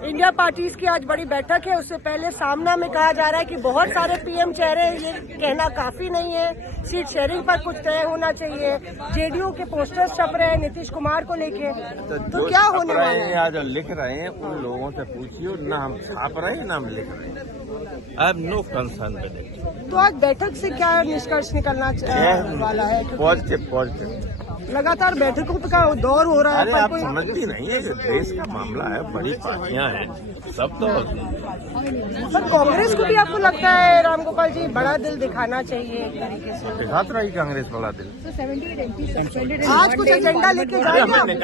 India parties की आज बड़ी बैठक है। उससे पहले सामना में कहा जा रहा है कि बहुत सारे पीएम चेहरे, ये कहना काफी नहीं है, सीट शेयरिंग पर कुछ तय होना चाहिए। जेडीयू के पोस्टर्स छप रहे हैं नीतीश कुमार को लेके, तो क्या होने वाला है? आज लिख रहे हैं उन लोगों से पूछिए, ना हम छाप रहे हैं ना हम लिख रहे हैं। I have no concern with it. तो आज बैठक से क्या निष्कर्ष निकलना वाला है? पॉजिटिव लगातार बैठकों का दौर हो रहा है। अरे आप समझती नहीं है कि देश का मामला है, बड़ी पार्टियां हैं, सब तो। पर कांग्रेस को भी आपको लगता है रामगोपाल जी बड़ा दिल दिखाना चाहिए एक तरीके से? दिखाता रही कांग्रेस बड़ा दिल। आज कुछ एजेंडा लेके जाएंगे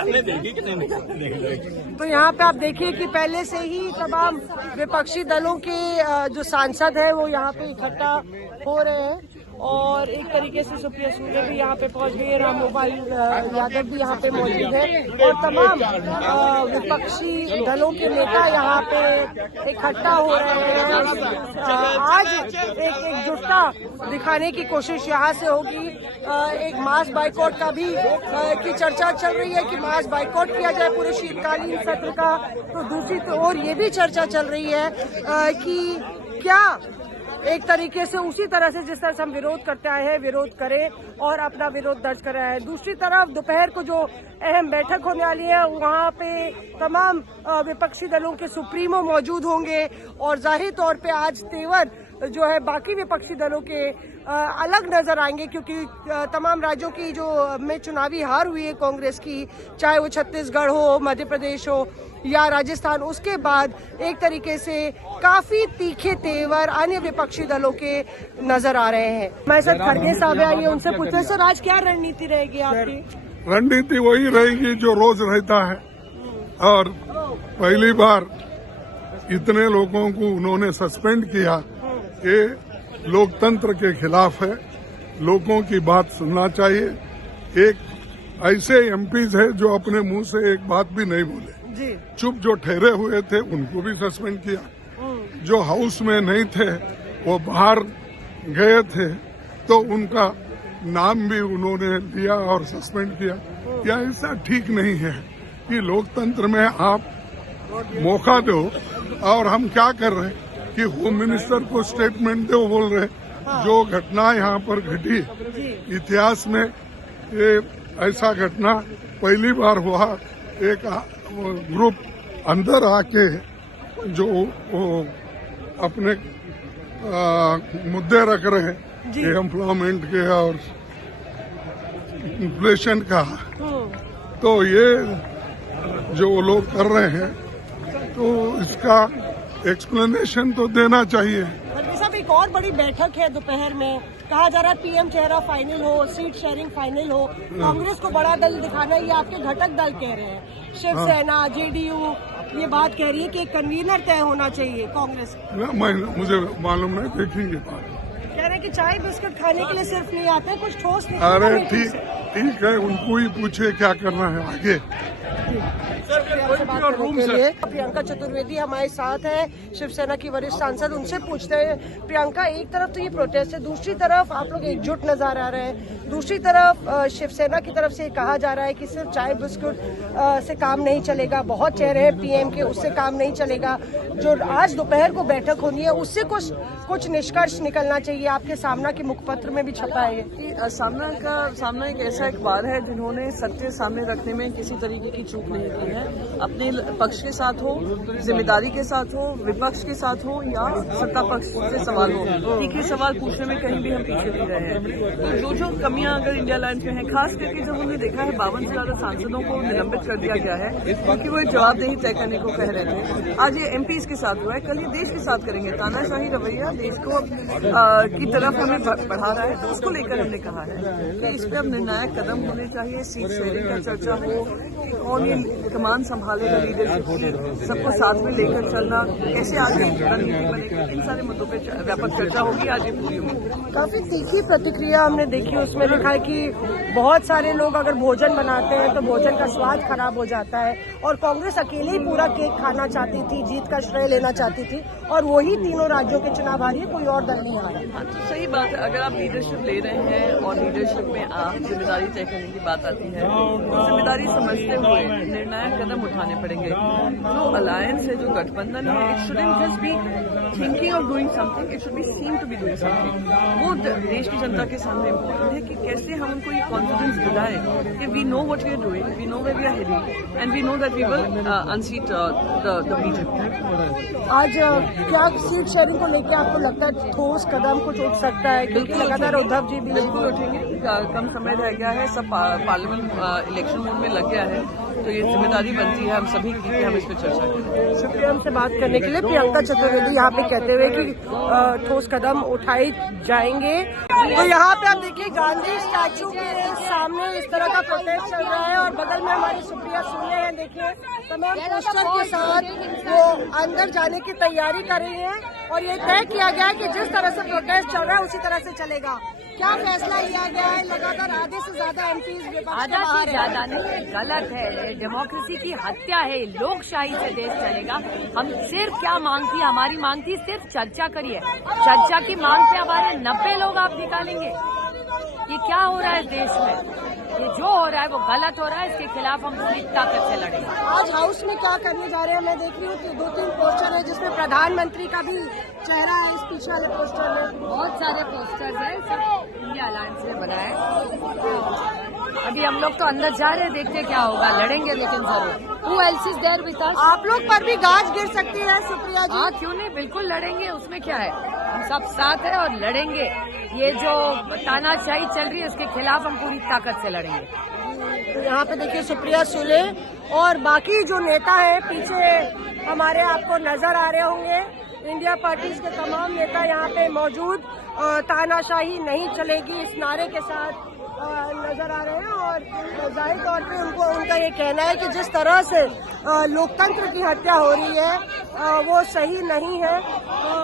तो यहाँ पे आप देखिए कि पहले से ही तमाम विपक्षी दलों के जो सांसद है वो यहाँ पे इकट्ठा हो रहे हैं और एक तरीके से सुप्रिया सूले भी यहाँ पे पहुंच गई है, रामगोपाल यादव भी यहाँ पे मौजूद है और तमाम विपक्षी दलों के नेता यहाँ पे इकट्ठा हो रहे हैं। आज एक एकजुटता दिखाने की कोशिश यहाँ से होगी। एक मास बाइकआउट का भी की चर्चा चल रही है कि मास बाइकआउट किया जाए पूरे शीतकालीन सत्र का। तो दूसरी ओर ये भी चर्चा चल रही है कि क्या एक तरीके से उसी तरह से जिस तरह से हम विरोध करते आए हैं विरोध करें और अपना विरोध दर्ज कर रहे हैं। दूसरी तरफ दोपहर को जो अहम बैठक होने वाली है वहाँ पे तमाम विपक्षी दलों के सुप्रीमो मौजूद होंगे और जाहिर तौर पे आज तेवर जो है बाकी विपक्षी दलों के अलग नजर आएंगे, क्योंकि तमाम राज्यों की जो में चुनावी हार हुई है कांग्रेस की, चाहे वो छत्तीसगढ़ हो, मध्य प्रदेश हो या राजस्थान, उसके बाद एक तरीके से काफी तीखे तेवर अन्य विपक्षी दलों के नजर आ रहे हैं। हमारे साथ खड़गे साहब आइए, उनसे पूछते हैं सर आज क्या रणनीति रहेगी आपकी? रणनीति वही रहेगी जो रोज रहता है और पहली बार इतने लोगों को उन्होंने सस्पेंड किया, ये लोकतंत्र के खिलाफ है। लोगों की बात सुनना चाहिए। एक ऐसे एमपीज है जो अपने मुंह से एक बात भी नहीं बोले, चुप जो ठहरे हुए थे उनको भी सस्पेंड किया। जो हाउस में नहीं थे वो बाहर गए थे तो उनका नाम भी उन्होंने लिया और सस्पेंड किया। या ऐसा ठीक नहीं है कि लोकतंत्र में आप मौका दो। और हम क्या कर रहे हैं कि होम मिनिस्टर को स्टेटमेंट दो, बोल रहे जो घटना यहाँ पर घटी इतिहास में ये ऐसा घटना पहली बार हुआ। एक ग्रुप अंदर आके जो अपने मुद्दे रख रहे हैं एम्प्लॉयमेंट के और इन्फ्लेशन का, तो ये जो लोग कर रहे हैं तो इसका एक्सप्लेनेशन तो देना चाहिए। साहब एक और बड़ी बैठक है दोपहर में, कहा जा रहा है पीएम चेहरा फाइनल हो, सीट शेयरिंग फाइनल हो, कांग्रेस को बड़ा दल दिखाना, ये आपके घटक दल कह रहे हैं। शिवसेना जेडीयू ये बात कह रही है कि कन्वीनर तय होना चाहिए कांग्रेस। मुझे मालूम नहीं, देखेंगे। कह रहे हैं कि चाय बिस्कुट खाने के लिए सिर्फ नहीं आते, कुछ ठोस नहीं। अरे ठीक है, उनको ही पूछे क्या करना है आगे। प्रियंका चतुर्वेदी हमारे साथ है, शिवसेना की वरिष्ठ सांसद, उनसे पूछते हैं। प्रियंका, एक तरफ तो ये प्रोटेस्ट है, दूसरी तरफ आप लोग एकजुट नजर आ रहे हैं, दूसरी तरफ शिवसेना की तरफ से कहा जा रहा है कि सिर्फ चाय बिस्कुट से काम नहीं चलेगा, बहुत चेहरे हैं पीएम के, उससे काम नहीं चलेगा। जो आज दोपहर को बैठक होनी है उससे कुछ निष्कर्ष निकलना चाहिए। आपके सामना के मुखपत्र में भी छपा है। सामना एक ऐसा अखबार है जिन्होंने सत्य सामने रखने में किसी तरीके की चूक नहीं की है। अपने पक्ष के साथ हो, जिम्मेदारी के साथ हो, विपक्ष के साथ हो या सत्ता पक्ष से सवाल हो, एक ही सवाल पूछने में कहीं भी हम पीछे नहीं रहे हैं। तो जो कमियां अगर इंडिया लाइन में है, खास करके जब हमने देखा है 52 से ज्यादा सांसदों को निलंबित कर दिया गया है क्योंकि वो जवाबदेही तय करने को कह रहे थे। आज ये एमपीज के साथ हुआ है, कल ये देश के साथ करेंगे। तानाशाही रवैया देश को की तरफ हमें बढ़ा रहा है, तो उसको लेकर हमने कहा है कि इस पर अब निर्णायक कदम होने चाहिए। सीट शेयरिंग का चर्चा हो कि कौन ये कमान संभालेगा लीडरशिप की, सबको साथ में लेकर चलना, कैसे आगे रणनीति बनेगी, इन सारे मुद्दों पर व्यापक चर्चा होगी। आज काफी तीखी प्रतिक्रिया हमने देखी, उसमें देखा है कि बहुत सारे लोग अगर भोजन बनाते हैं तो भोजन का स्वाद खराब हो जाता है और कांग्रेस अकेले ही पूरा केक खाना चाहती थी, जीत का श्रेय लेना चाहती थी और वही तीनों राज्यों के चुनाव हारी है, कोई और दल नहीं आ रहा। तो सही बात है, अगर आप लीडरशिप ले रहे हैं और लीडरशिप में आप जिम्मेदारी तय करने की बात आती है तो जिम्मेदारी समझते हुए निर्णायक कदम उठाने पड़ेंगे। जो अलायंस है, जो गठबंधन है, it shouldn't just be thinking of doing something, it should be seen to be doing something. वो देश की जनता के सामने इम्पोर्टेंट है कि कैसे हम उनको ये कॉन्फिडेंस दिलाएं कि we know what we are doing, we know where we are heading and we know that we will unseat the BJP. आज क्या सीट शेयरिंग को लेकर आपको लगता है ठोस कदम कुछ उठ सकता है, क्योंकि लगातार उद्धव जी भी बिल्कुल उठेंगे। कम समय रह गया है, सब पार्लियामेंट इलेक्शन मोड में लग गया है, तो ये जिम्मेदारी बनती है हम सभी की कि हम इस पर चर्चा करें। शुक्रिया हमसे बात करने के लिए। प्रियंका चतुर्वेदी यहाँ पे कहते हुए कि ठोस कदम उठाए जाएंगे। तो यहाँ पे आप देखिए गांधी स्टैचू के सामने इस तरह का प्रोटेस्ट चल रहा है और बगल में हमारी सुप्रिया सुले हैं, देखिए तमाम पोस्टर के साथ वो अंदर जाने की तैयारी कर रही है और ये तय किया गया है कि जिस तरह से प्रोटेस्ट चल रहा है उसी तरह से चलेगा। क्या फैसला लिया गया है? लगातार आधे से ज्यादा एमपीज आधा से ज्यादा नहीं, गलत है, डेमोक्रेसी की हत्या है, लोकशाही से देश चलेगा। हम सिर्फ क्या मांग थी, हमारी मांग थी सिर्फ चर्चा करिए, चर्चा की मांग पे हमारे 90 लोग आप निकालेंगे। ये क्या हो रहा है देश में? ये जो हो रहा है वो गलत हो रहा है, इसके खिलाफ हम पूरी ताकत से लड़ेंगे। आज हाउस में क्या करने जा रहे हैं? मैं देख रही हूँ कि 2-3 पोस्टर है जिसमें प्रधानमंत्री का भी चेहरा है इस पीछे वाले पोस्टर में। बहुत सारे पोस्टर्स हैं, सब इंडिया अलायंस ने बनाए। अभी हम लोग तो अंदर जा रहे हैं, देखते क्या होगा, लड़ेंगे लेकिन जरूर। Who else is there with us? आप लोग पर भी गाज गिर सकती है सुप्रिया जी। हाँ, क्यों नहीं, बिल्कुल लड़ेंगे, उसमें क्या है, हम सब साथ है और लड़ेंगे। ये जो तानाशाही चल रही है उसके खिलाफ हम पूरी ताकत से लड़ेंगे। तो यहाँ पे देखिए सुप्रिया सुले और बाकी जो नेता हैं पीछे हमारे आपको नजर आ रहे होंगे, इंडिया पार्टीज के तमाम नेता यहाँ पे मौजूद तानाशाही नहीं चलेगी इस नारे के साथ नजर आ रहे हैं। और जाहिर तौर पे उनका ये कहना है कि जिस तरह से लोकतंत्र की हत्या हो रही है वो सही नहीं है।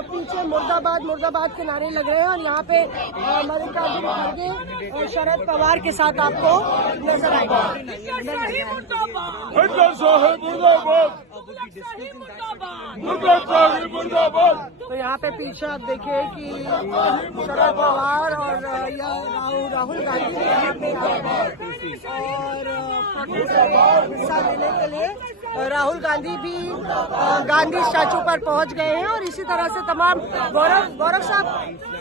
पीछे मुर्दाबाद मुर्दाबाद के नारे लग रहे हैं और यहाँ पे मल्लिकार्जुन खड़गे और शरद पवार के साथ आपको नजर आएगा। तो यहाँ पे पीछे आप देखिए कि शरद पवार और राहुल गांधी यहाँ पे और हिस्सा लेने के लिए राहुल गांधी भी गांधी स्टैचू पर पहुंच गए हैं। और इसी तरह से तमाम गौरव साहब,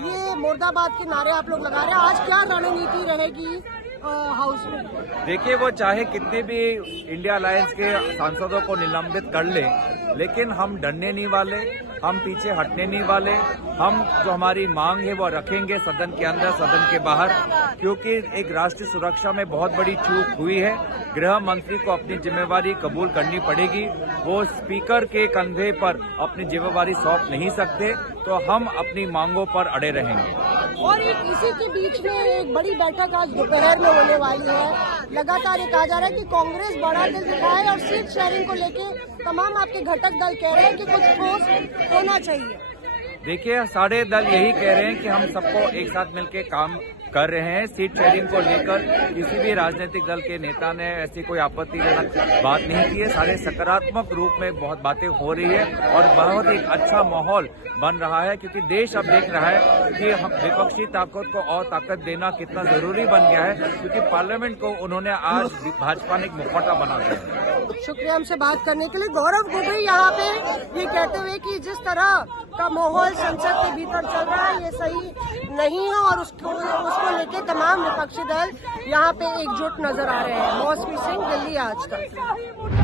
ये मुर्दाबाद के नारे आप लोग लगा रहे हैं, आज क्या रणनीति रहेगी हाउस में? देखिए, वो चाहे कितने भी इंडिया अलायंस के सांसदों को निलंबित कर ले, लेकिन हम डरने नहीं वाले, हम पीछे हटने नहीं वाले। हम जो हमारी मांग है वो रखेंगे सदन के अंदर, सदन के बाहर, क्योंकि एक राष्ट्रीय सुरक्षा में बहुत बड़ी चूक हुई है। गृह मंत्री को अपनी जिम्मेवारी कबूल करनी पड़ेगी, वो स्पीकर के कंधे पर अपनी जिम्मेवारी सौंप नहीं सकते, तो हम अपनी मांगों पर अड़े रहेंगे। और इसी के बीच में एक बड़ी बैठक आज दोपहर में होने वाली है। लगातार ये कहा जा रहा है कि कांग्रेस बड़ा दिल दिखाए और सीट शेयरिंग को लेके तमाम आपके घटक दल कह रहे हैं कि कुछ ठोस होना चाहिए। देखिए, सारे दल यही कह रहे हैं कि हम सबको एक साथ मिलकर काम कर रहे हैं। सीट शेयरिंग को लेकर किसी भी राजनीतिक दल के नेता ने ऐसी कोई आपत्तिजनक बात नहीं की है। सारे सकारात्मक रूप में बहुत बातें हो रही है और बहुत ही अच्छा माहौल बन रहा है, क्योंकि देश अब देख रहा है कि हम विपक्षी ताकत को और ताकत देना कितना जरूरी बन गया है, क्योंकि पार्लियामेंट को उन्होंने आज भाजपा ने एक मुखौटा बना दिया। शुक्रिया हमसे बात करने के लिए। गौरव गोगोई यहाँ पे ये कहते हुए कि जिस तरह का माहौल संसद के भीतर चल रहा है ये सही नहीं है और उसको लेके तमाम विपक्षी दल यहाँ पे एकजुट नजर आ रहे हैं। मौसमी सिंह, दिल्ली आज तक।